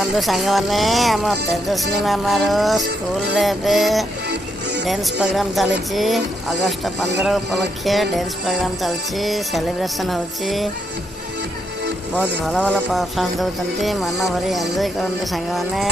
देखु सांग मैंने आम तेजस्विनी मामार स्कूल रे डांस प्रोग्राम चली अगस्ट 15 उपलक्षे डांस प्रोग्राम चलती सेलिब्रेशन होची बहुत भल भल परफॉर्मेंस दौरान मन भरी एंजॉय करते सांग मैंने